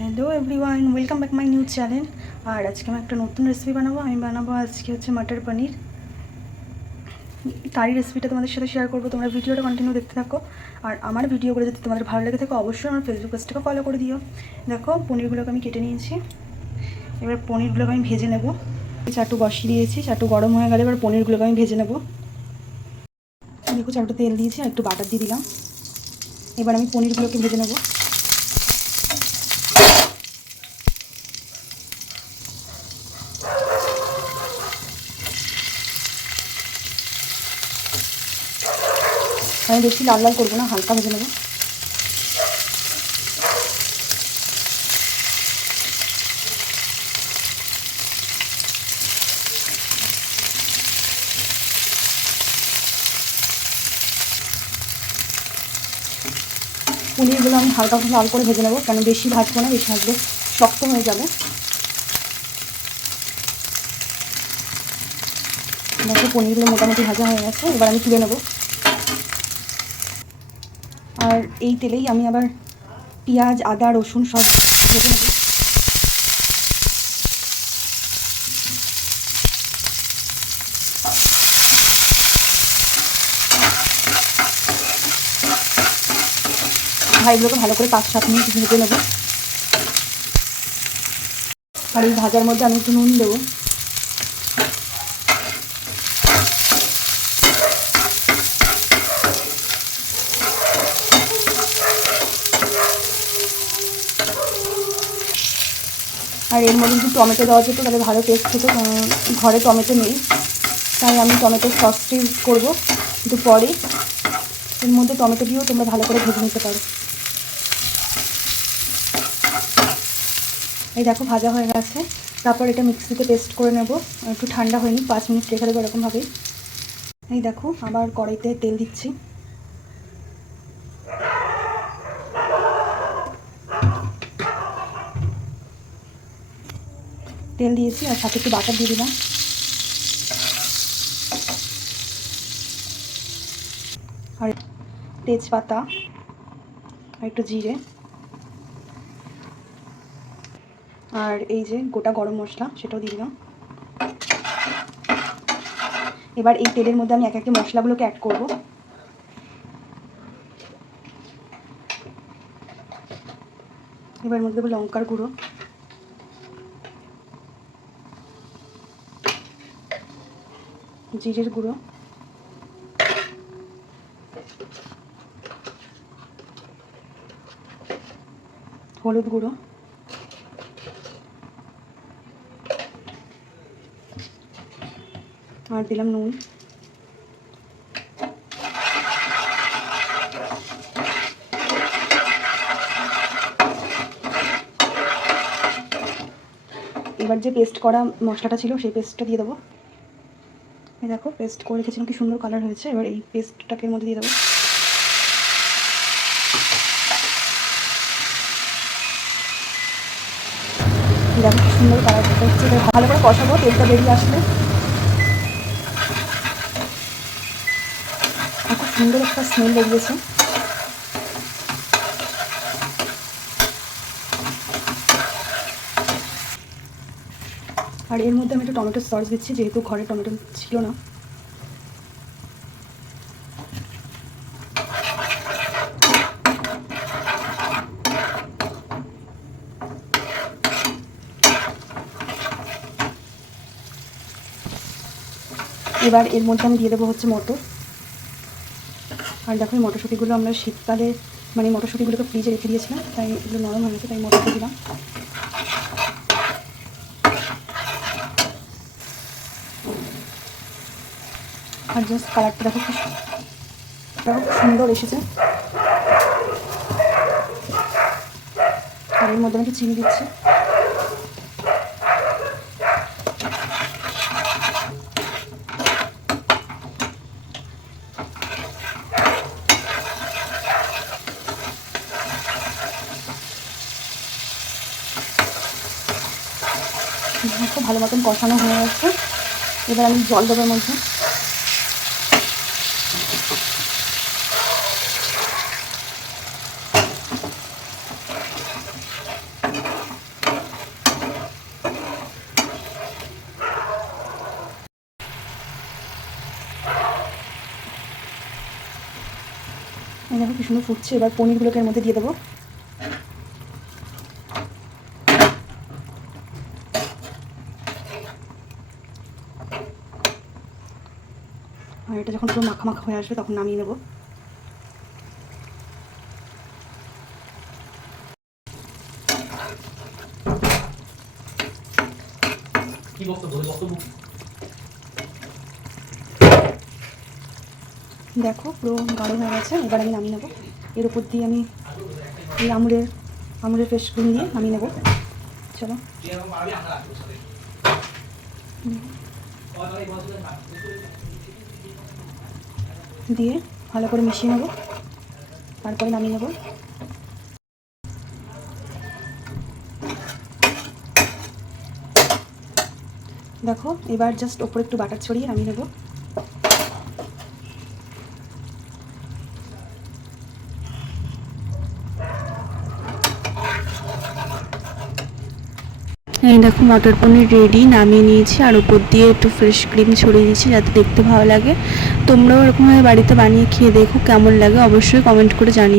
Hello everyone, welcome back my new channel. আর আজকে আমি একটা নতুন রেসিপি বানাবো। আজকে হচ্ছে মটর পনির। তারই রেসিপিটা তোমাদের সাথে শেয়ার করবো। তোমরা ভিডিওটা কন্টিনিউ দেখতে থাকো। আর আমার ভিডিওগুলো যদি তোমাদের ভালো লেগে থাকে অবশ্যই আমার ফেসবুক পেজটাকে ফলো করে দিও। দেখো পনিরগুলোকে আমি কেটে নিয়েছি। এবার পনিরগুলোকে আমি ভেজে নেব। চাটু বসিয়ে দিয়েছি, চাটু গরম হয়ে গেলে এবার পনিরগুলোকে আমি ভেজে নেব। দেখো চাটু তেল দিয়েছি আর একটু বাটার দিয়ে দিলাম। এবার আমি পনিরগুলোকে ভেজে নেব। আমি বেশি লাল লাল করবো না, হালকা ভেজে নেবো। পনিরগুলো আমি হালকা লাল করে ভেজে নেবো, কেন বেশি ভাজবো না, বেশি ভাজলে শক্ত হয়ে যাবে। দেখো পনিরগুলো মোটামুটি ভাজা হয়ে গেছে, এবার আমি তুলে নেবো। আর এই তেলেই আমি আবার পেঁয়াজ, আদা, রসুন সব ভেজে নেবো। এগুলোকে ভালো করে 5-7 মিনিট ভেজে নেবো। আর এই ভাজার মধ্যে আমি একটু নুন দেবো। আর এর মধ্যে যদি টমেটো দেওয়া যেত তাহলে ভালো টেস্ট হতো। ঘরে টমেটো নেই, তাই আমি টমেটো সসটা ইউজ করবো। কিন্তু পরে এর মধ্যে টমেটো দিয়েও তোমরা ভালো করে ভেজে নিতে পারো। এই দেখো ভাজা হয়ে গেছে। তারপর এটা মিক্সিতে পেস্ট করে নেব। একটু ঠান্ডা হয়নি, 5 মিনিট রেখে দেবো এরকমভাবেই। এই দেখো আবার কড়াইতে তেল দিচ্ছি। তেল দিয়েছি আর সাথে একটু বাটার দিয়ে দিলাম। আর তেজপাতা আর একটু জিরে আর এই যে গোটা গরম মশলা সেটাও দিয়ে দিলাম। এবার এই তেলের মধ্যে আমি এক একে মশলাগুলোকে অ্যাড করব। এবার মধ্যে দেবো লঙ্কার গুঁড়ো, জিরের গুঁড়ো, হলুদ গুঁড়ো, আর দিলাম নুন। এবার যে পেস্ট করা মশলাটা ছিল সেই পেস্টটা দিয়ে দেবো। এই দেখো পেস্ট করে রেখেছিলাম, কি সুন্দর কালার হয়েছে। এবার এই পেস্টটাকে এর মধ্যে দিয়ে দেবো। দেখো কি সুন্দর কালার হচ্ছে। এবার ভালো করে কষাবো, তেলটা বেরিয়ে আসলে। আর খুব সুন্দর একটা স্মেল বেরিয়েছে। আর এর মধ্যে আমি একটা টমেটো সস দিচ্ছি, যেহেতু ঘরে টমেটো ছিল না। এবার এর মধ্যে আমি দিয়ে দেবো হচ্ছে মটর। আর দেখো এই মটরশুঁটিগুলো আমরা শীতকালে মটরশুঁটিগুলোকে ফ্রিজে রেখে দিয়েছিলাম, তাই এগুলো নরম হয়ে গেছে, তাই মটরটা দিলাম। আর জাস্ট কালারটা দেখো খুব সুন্দর এসেছে। আর এর মধ্যে আমি একটু চিনি দিচ্ছি। খুব ভালো মতন কষানো হয়ে গেছে। এবার আমি জল দেবো মধ্যে। কি সুন্দর ফুটছে। এবার পনিরগুলোকে এর মধ্যে দিয়ে দেবো। আর এটা যখন পুরো মাখা মাখা হয়ে আসবে তখন নামিয়ে নেবো। দেখো পুরো গাঢ় হয়ে গেছে। এবার আমি নামিয়ে নেবো। এর উপর দিয়ে আমি এই আমুলের ফ্রেশ ক্রিম দিয়ে নামিয়ে নেবো। চলো দিয়ে ভালো করে মিশিয়ে নেবো, তারপরে নামিয়ে নেবো। দেখো এবার জাস্ট ওপরে একটু বাটার ছড়িয়ে নামিয়ে নেবো। এই দেখো মটর পনির রেডি, নামিয়ে নিয়েছি। আর উপর দিয়ে একটু ফ্রেশ ক্রিম ছড়িয়ে দিয়েছি যাতে দেখতে ভালো লাগে। তোমরাও এরকমভাবে বাড়িতে বানিয়ে খেয়ে দেখো কেমন লাগে, অবশ্যই কমেন্ট করে জানিও।